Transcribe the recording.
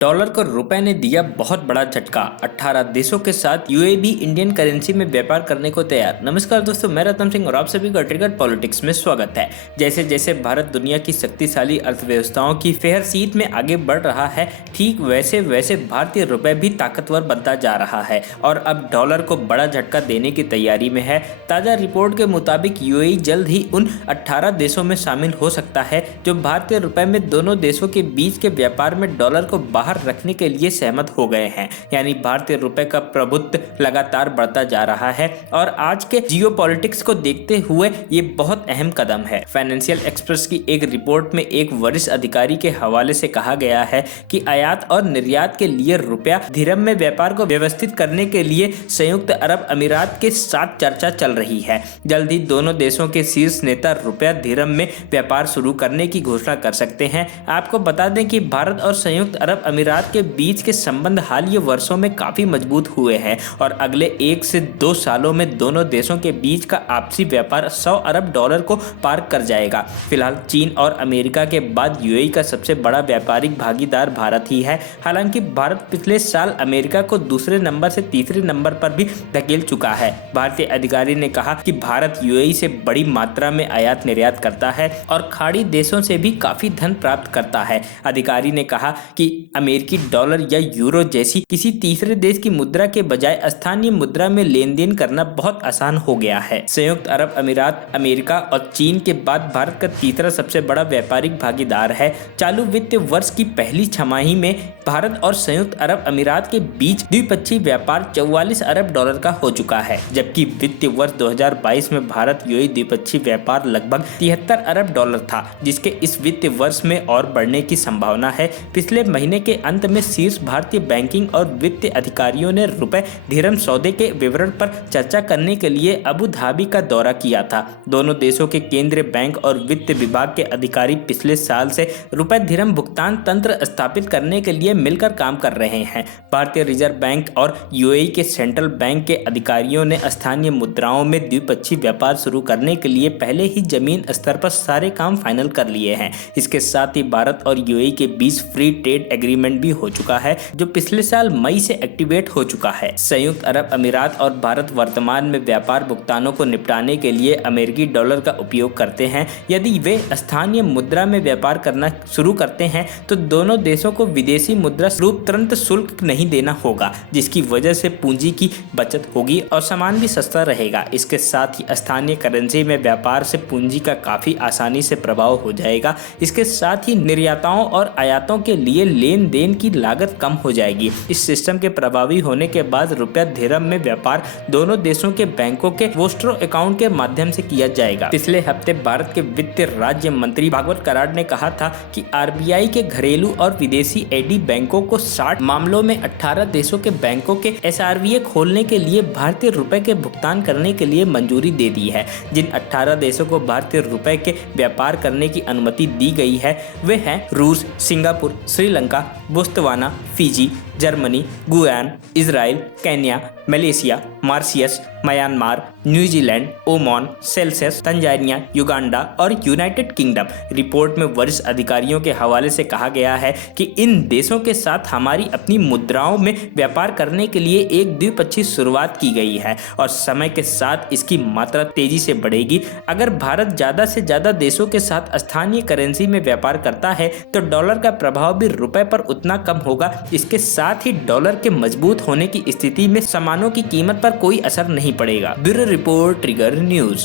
Dollar को रुपए ने दिया बहुत बड़ा झटका। 18 देशों के साथ यूएई भी इंडियन करेंसी में व्यापार करने को तैयार। नमस्कार दोस्तों, मैं रतन सिंह और आप सभी का ट्रिगर पॉलिटिक्स में स्वागत है। जैसे जैसे भारत दुनिया की शक्तिशाली अर्थव्यवस्थाओं की फेहरसीत में आगे बढ़ रहा है, ठीक वैसे वैसे भारतीय रुपए भी ताकतवर बनता जा रहा है और अब डॉलर को बड़ा झटका देने की तैयारी में है। ताजा रिपोर्ट के मुताबिक यूएई जल्द ही उन 18 देशों में शामिल हो सकता है जो भारतीय रुपए में दोनों देशों के बीच के व्यापार में डॉलर को बाहर रखने के लिए सहमत हो गए हैं। यानी भारतीय रुपए का प्रभुत्व लगातार बढ़ता जा रहा है और आज के जियोपॉलिटिक्स को देखते हुए ये बहुत अहम कदम है। फाइनेंशियल एक्सप्रेस की एक रिपोर्ट में एक वरिष्ठ अधिकारी के हवाले से कहा गया है कि आयात और निर्यात के लिए रुपया दिरहम में व्यापार को व्यवस्थित करने के लिए संयुक्त अरब अमीरात के साथ चर्चा चल रही है। जल्द ही दोनों देशों के शीर्ष नेता रुपया दिरहम में व्यापार शुरू करने की घोषणा कर सकते हैं। आपको बता दें कि भारत और संयुक्त अरब अमीरात के बीच के संबंध हालिया वर्षों में काफी मजबूत हुए हैं और अगले 1 से 2 सालों में दोनों देशों के बीच का आपसी व्यापार 100 अरब डॉलर को पार कर जाएगा। फिलहाल चीन और अमेरिका के बाद यूएई का सबसे बड़ा व्यापारिक भागीदार भारत ही है। हालांकि भारत पिछले साल अमेरिका को दूसरे नंबर से तीसरे नंबर पर भी धकेल चुका है। भारतीय अधिकारी ने कहा कि भारत यूएई से बड़ी मात्रा में आयात निर्यात करता है और खाड़ी देशों से भी काफी धन प्राप्त करता है। अधिकारी ने कहा कि अमेरिकी डॉलर या यूरो जैसी किसी तीसरे देश की मुद्रा के बजाय स्थानीय मुद्रा में लेन देन करना बहुत आसान हो गया है। संयुक्त अरब अमीरात अमेरिका और चीन के बाद भारत का तीसरा सबसे बड़ा व्यापारिक भागीदार है। चालू वित्तीय वर्ष की पहली छमाही में भारत और संयुक्त अरब अमीरात के बीच द्विपक्षीय व्यापार 44 अरब डॉलर का हो चुका है, जबकि वित्तीय वर्ष 2022 में भारत यूएई द्विपक्षीय व्यापार लगभग 73 अरब डॉलर था, जिसके इस वित्तीय वर्ष में और बढ़ने की संभावना है। पिछले महीने के अंत में शीर्ष भारतीय बैंकिंग और वित्तीय अधिकारियों ने रुपए दिरहम सौदे के विवरण पर चर्चा करने के लिए अबू धाबी का दौरा किया था। दोनों देशों के केंद्रीय बैंक और वित्त विभाग के अधिकारी पिछले साल से रुपए दिरहम भुगतान तंत्र स्थापित करने के लिए मिलकर काम कर रहे हैं। भारतीय रिजर्व बैंक और यूएई के सेंट्रल बैंक के अधिकारियों ने स्थानीय मुद्राओं में द्विपक्षीय व्यापार शुरू करने के लिए पहले ही जमीन स्तर पर सारे काम फाइनल कर लिए हैं। इसके साथ ही भारत और यूएई के बीच फ्री ट्रेड एग्रीमेंट भी हो चुका है, जो पिछले साल मई से एक्टिवेट हो चुका है। संयुक्त अरब अमीरात और भारत वर्तमान में व्यापार भुगतानों को निपटाने के लिए अमेरिकी डॉलर का उपयोग करते हैं। यदि वे स्थानीय मुद्रा में व्यापार करना शुरू करते हैं तो दोनों देशों को विदेशी मुद्रा रूप तुरंत शुल्क नहीं देना होगा, जिसकी वजह से पूंजी की बचत होगी और सामान भी सस्ता रहेगा। इसके साथ ही स्थानीय करेंसी में व्यापार से पूंजी का काफी आसानी से प्रभाव हो जाएगा। इसके साथ ही निर्याताओं और आयातों के लिए लेन देन की लागत कम हो जाएगी। इस सिस्टम के प्रभावी होने के बाद रुपया दिरहम में व्यापार दोनों देशों के बैंकों के वोस्ट्रो अकाउंट के माध्यम से किया जाएगा। पिछले हफ्ते भारत के वित्त राज्य मंत्री भागवत कराड़ ने कहा था कि आरबीआई के घरेलू और विदेशी एडी बैंकों को 60 मामलों में 18 देशों के बैंकों के एसआरवीए खोलने के लिए भारतीय रुपए के भुगतान करने के लिए मंजूरी दे दी है। जिन 18 देशों को भारतीय रुपए के व्यापार करने की अनुमति दी गई है वे हैं रूस, Singapore, Sri Lanka, Botswana, Fiji, Germany, Guyana, Israel, Kenya, Malaysia, Mauritius, Myanmar, New Zealand, Oman, Seychelles, Tanzania, Uganda और यूनाइटेड किंगडम। रिपोर्ट में वरिष्ठ अधिकारियों के हवाले से कहा गया है कि इन देशों के साथ हमारी अपनी मुद्राओं में व्यापार करने के लिए एक द्विपक्षीय शुरुआत की गई है और समय के साथ इसकी मात्रा तेजी से बढ़ेगी। अगर भारत ज्यादा से ज्यादा देशों के साथ स्थानीय करेंसी में व्यापार करता है तो डॉलर का प्रभाव भी रुपए पर उतना कम होगा। इसके साथ ही डॉलर के मजबूत होने की स्थिति में सामानों की कीमत पर कोई असर नहीं पड़ेगा। Bureau report, trigger news.